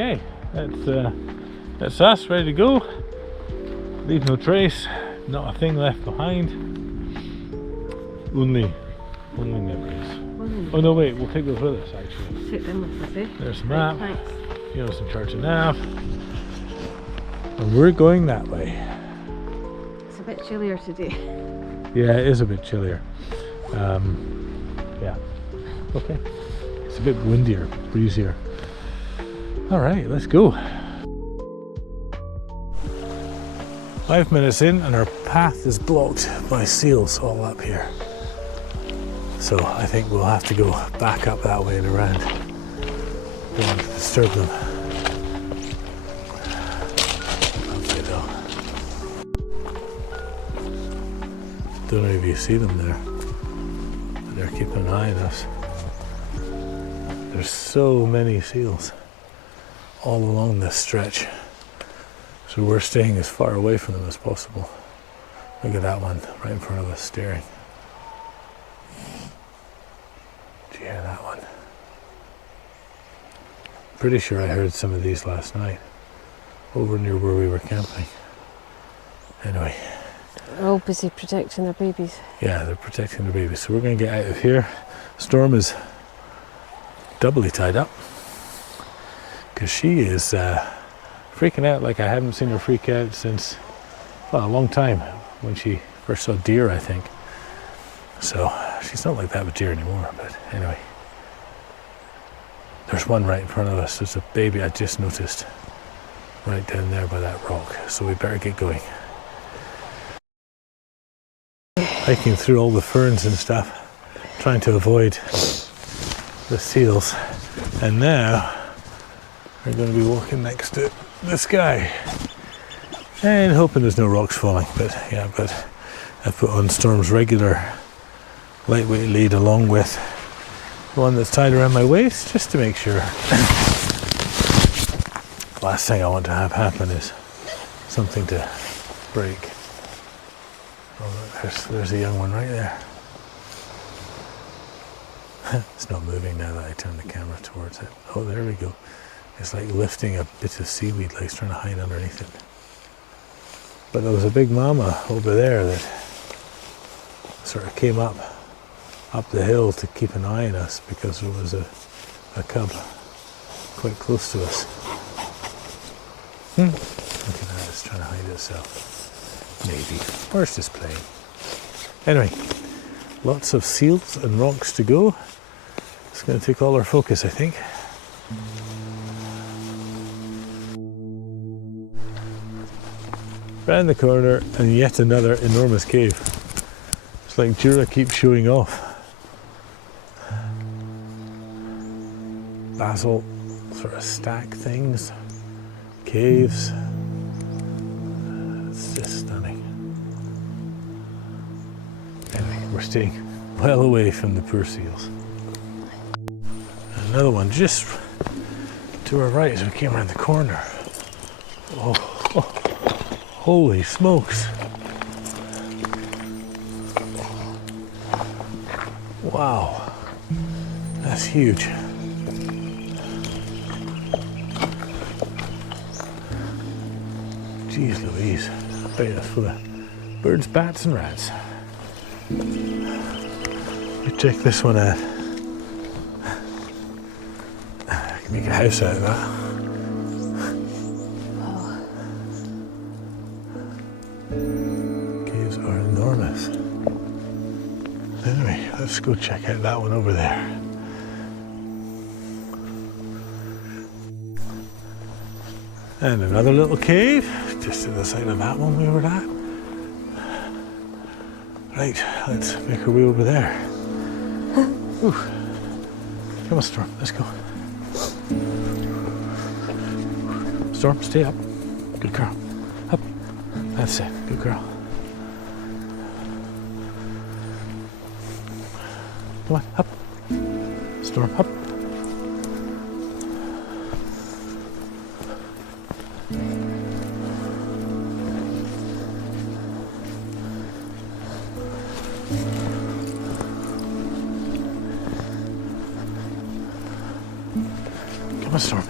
Okay, that's us ready to go. Leave no trace, not a thing left behind. Only memories. Oh no, wait, we'll take those with us actually. Take them with us, eh? There's the map. Right, You know, some charts and nav. And we're going that way. it's a bit chillier today. Yeah, it is a bit chillier. Yeah. Okay. It's a bit windier, breezier. Alright, let's go. 5 minutes in and our path is blocked by seals all up here. So I think we'll have to go back up that way and around. Don't want to disturb them. Okay though. Don't know if you see them there, but they're keeping an eye on us. There's so many seals all along this stretch. So we're staying as far away from them as possible. Look at that one right in front of us staring. Did you hear that one? Pretty sure I heard some of these last night over near where we were camping. Anyway. They're all busy protecting their babies. Yeah, they're protecting their babies. So we're going to get out of here. Storm is doubly tied up because she is freaking out like I haven't seen her freak out since, well, a long time, when she first saw deer, I think. So she's not like that with deer anymore, but anyway. There's one right in front of us. There's a baby I just noticed right down there by that rock. So we better get going. Hiking through all the ferns and stuff, trying to avoid the seals. And now we're going to be walking next to this guy and hoping there's no rocks falling. But yeah, but I put on Storm's regular lightweight lead along with the one that's tied around my waist just to make sure. Last thing I want to have happen is something to break. Oh, look, there's a young one right there. It's not moving now that I turn the camera towards it. Oh, there we go. It's like lifting a bit of seaweed, like it's trying to hide underneath it. But there was a big mama over there that sort of came up the hill to keep an eye on us because there was a cub quite close to us. Look at that, it's trying to hide itself. Maybe. Or it's just playing. Anyway, lots of seals and rocks to go. It's going to take all our focus, I think. Round the corner and yet another enormous cave. It's like Jura keeps showing off. Basalt sort of stack things, caves. It's just stunning. Anyway, we're staying well away from the poor seals. Another one just to our right as we came around the corner. Oh, holy smokes. Wow, that's huge. Jeez Louise, I bet it's full of birds, bats and rats. You check this one out. I can make a house out of that. Caves are enormous. Anyway, let's go check out that one over there. And another little cave, just to the side of that one we were at. Right, let's make our way over there. Ooh. Come on, Storm, let's go. Storm, stay up. Good girl. Up. That's it, good girl. Come on, up. Storm, up. Come on, Storm.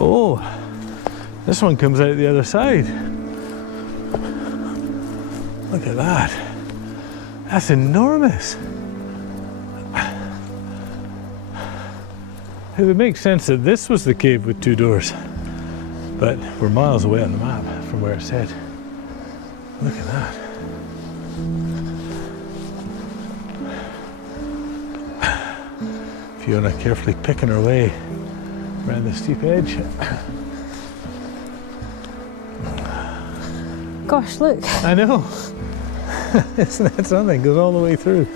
Oh, this one comes out the other side. Look at that. That's enormous. It would make sense that this was the cave with 2 doors, but we're miles away on the map from where it's said. Look at that. Fiona carefully picking her way around the steep edge. Gosh, look. I know. Isn't that something? Goes all the way through.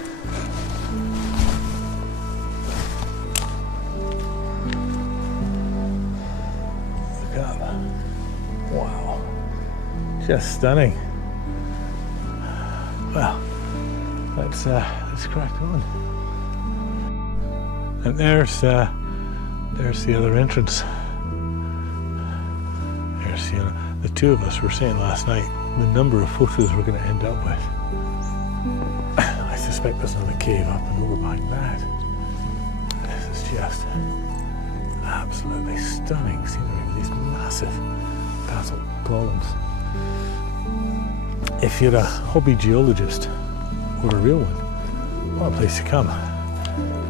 Look up. Wow. Just stunning. Well, let's crack on. And there's the other entrance. There's the 2 of us were saying last night the number of photos we're going to end up with. I suspect there's another cave up and over behind that. This is just absolutely stunning scenery with these massive basalt columns. If you're a hobby geologist or a real one, what a place to come.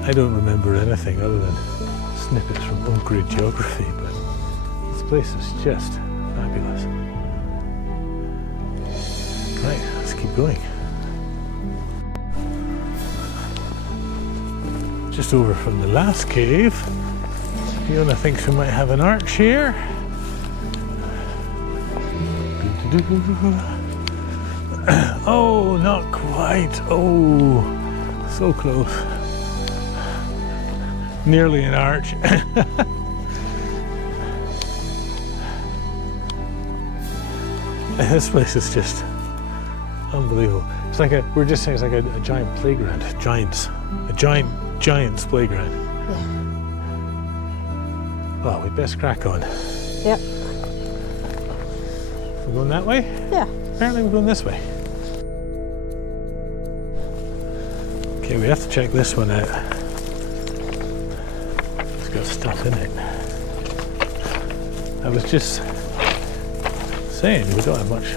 I don't remember anything other than snippets from on-grid geography, but this place is just fabulous. Right, let's keep going. Just over from the last cave. Fiona thinks we might have an arch here. Oh, not quite. Oh, so close. Nearly an arch. This place is just unbelievable. It's like we're just saying it's like a giant playground. A giant's playground. Yeah. Well, we best crack on. Yep. We're going that way? Yeah. Apparently we're going this way. Okay, we have to check this one out. It's got stuff in it. I was just saying we don't have much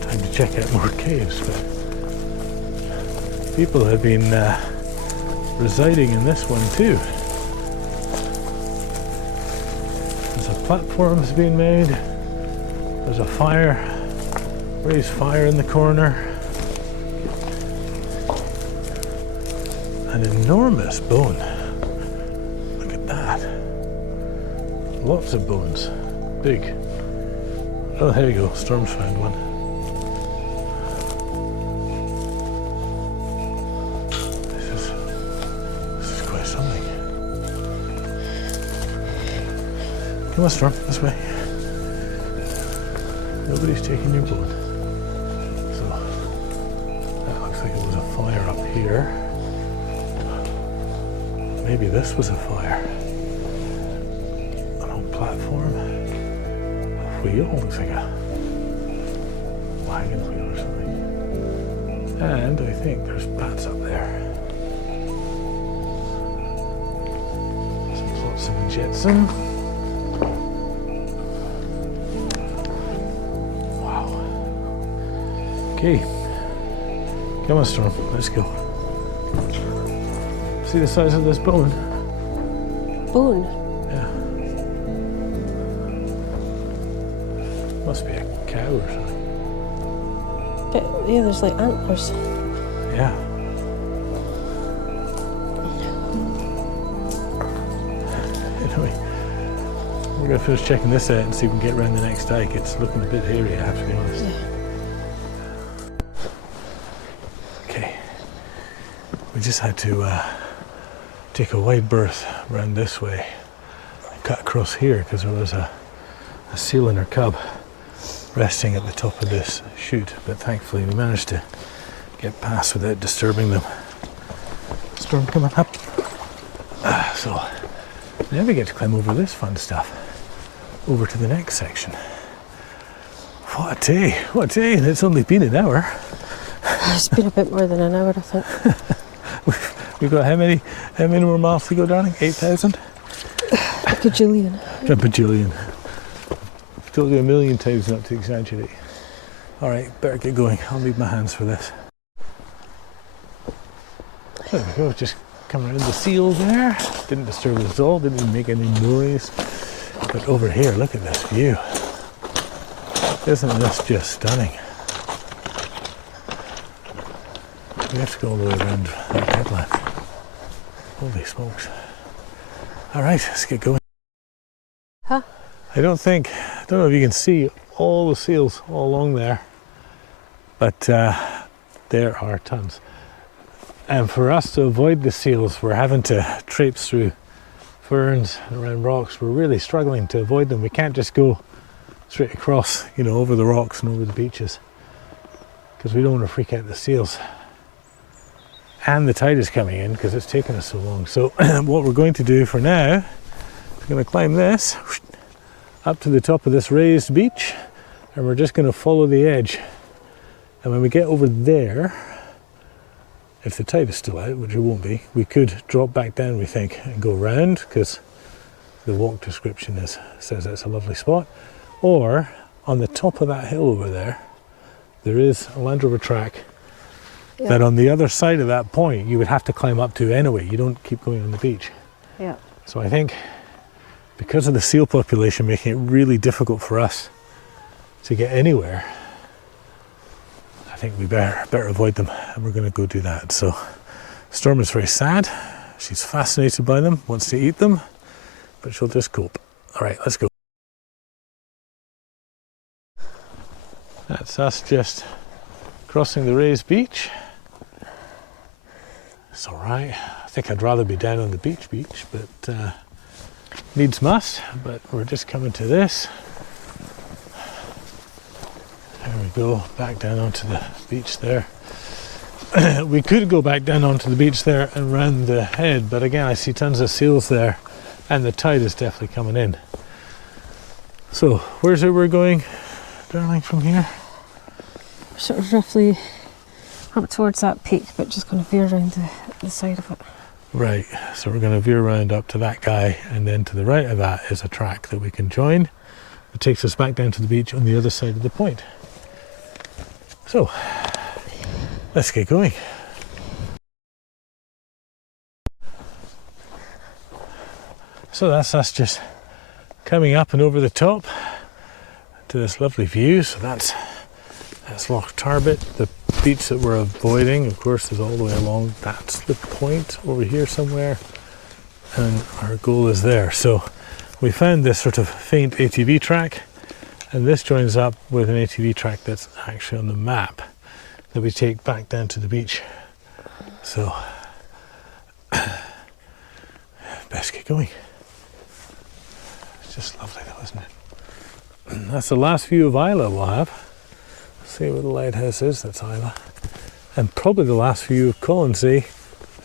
time to check out more caves, but people have been residing in this one too. There's a platform that's being made. There's a fire, raised fire in the corner. An enormous bone. Look at that. Lots of bones. Big. Oh, there you go. Storm's found one. This is quite something. Come on, Storm. This way. Nobody's taking your bone. So that looks like it was a fire up here. Maybe this was a fire. An old platform. A wheel. Looks like a wagon wheel or something. And I think there's bats up there. Some flotsam and jetsam. Okay, come on, Storm, let's go. See the size of this bone? Bone? Yeah. Must be a cow or something. But yeah, there's like antlers. Yeah. Anyway, we're going to finish checking this out and see if we can get around the next dike. It's looking a bit hairy, I have to be honest. Yeah. We just had to take a wide berth around this way and cut across here because there was a seal and her cub resting at the top of this chute, but thankfully we managed to get past without disturbing them. Storm coming up. So now we get to climb over this fun stuff over to the next section. What a day, what a day, and it's only been an hour. It's been a bit more than an hour, I think. We've got how many more miles to go, darling? 8,000? A bajillion. A bajillion. told you a million times not to exaggerate. Alright, better get going. I'll need my hands for this. There we go, just come around the seal there. Didn't disturb us at all, didn't even make any noise. But over here, look at this view. Isn't this just stunning? We have to go all the way around that headland. Holy smokes. Alright, let's get going. Huh? I don't know if you can see all the seals all along there, but there are tons. And for us to avoid the seals, we're having to traipse through ferns and around rocks. We're really struggling to avoid them. We can't just go straight across, you know, over the rocks and over the beaches, because we don't want to freak out the seals. And the tide is coming in because it's taken us so long. So what we're going to do for now is we're going to climb this up to the top of this raised beach, and we're just going to follow the edge. And when we get over there, if the tide is still out, which it won't be, we could drop back down, we think, and go round, because the walk description says it's a lovely spot. Or on the top of that hill over there is a Land Rover track that on the other side of that point you would have to climb up to anyway. You don't keep going on the beach. Yeah. So I think because of the seal population making it really difficult for us to get anywhere, I think we better avoid them, and we're going to go do that. So Storm is very sad. She's fascinated by them, wants to eat them, but she'll just cope. All right, let's go. That's us just crossing the raised beach. It's all right. I think I'd rather be down on the beach, but needs must. But we're just coming to this. There we go, back down onto the beach there. We could go back down onto the beach there and round the head, but again, I see tons of seals there, and the tide is definitely coming in. So, where's it we're going, darling, from here? Sort of roughly up towards that peak, but just going to veer around the side of it. Right, so we're going to veer around up to that guy, and then to the right of that is a track that we can join. It takes us back down to the beach on the other side of the point. So, let's get going. So that's us just coming up and over the top to this lovely view. So that's Loch Tarbet. The beach that we're avoiding, of course, is all the way along. That's the point over here somewhere, and our goal is there. So we found this sort of faint ATV track, and this joins up with an ATV track that's actually on the map that we take back down to the beach. So best get going. It's just lovely though, isn't it? That's the last view of Isla we'll have. See where the lighthouse is, that's Isla. And probably the last view of Colonsay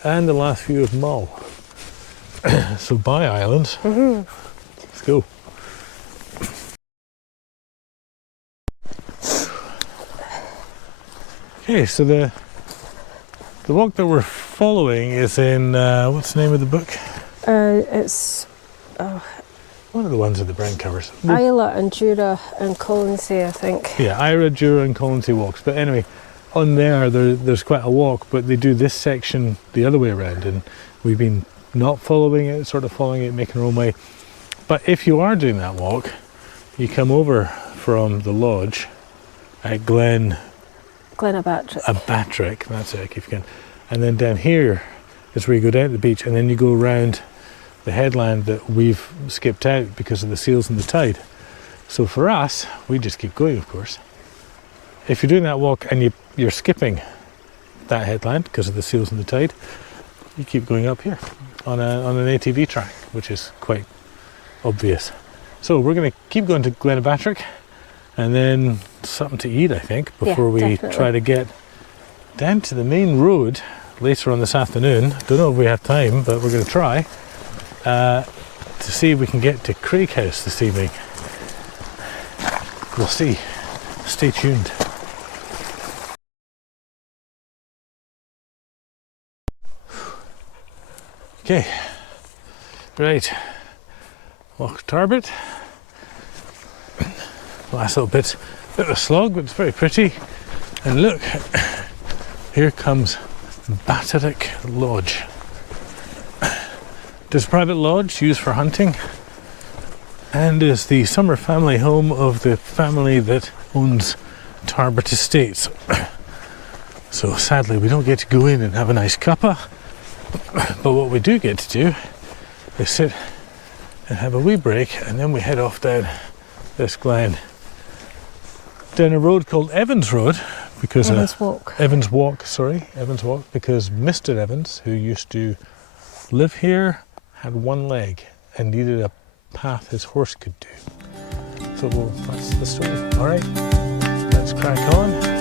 and the last view of Mull. So bye islands. Let's go. Okay, so the walk that we're following is in, what's the name of the book? It's One of the ones with the brown covers. Isle of Jura and Colonsay, I think. Yeah, Isle of Jura and Colonsay walks. But anyway, on there's quite a walk, but they do this section the other way around, and we've been not following it, sort of following it, making our own way. But if you are doing that walk, you come over from the lodge at Glenabatrick, that's it, if you can. And then down here is where you go down to the beach, and then you go around the headland that we've skipped out because of the seals and the tide. So for us, we just keep going, of course. If you're doing that walk and you're skipping that headland because of the seals and the tide, you keep going up here on an ATV track, which is quite obvious. So we're going to keep going to Glenabatrick, and then something to eat, I think, before we try to get down to the main road later on this afternoon. Don't know if we have time, but we're going to try to see if we can get to Craighouse this evening. We'll see. Stay tuned. Okay, right, Loch Tarbet. Last little bit of a slog, but it's very pretty. And look, here comes Batterick Lodge. It is a private lodge used for hunting and is the summer family home of the family that owns Tarbert Estates. So sadly we don't get to go in and have a nice cuppa, but what we do get to do is sit and have a wee break, and then we head off down this glen, down a road called Evans Road, because Evans Walk. Evans Walk, because Mr. Evans, who used to live here, had one leg and needed a path his horse could do. So that's the story. All right, let's crack on.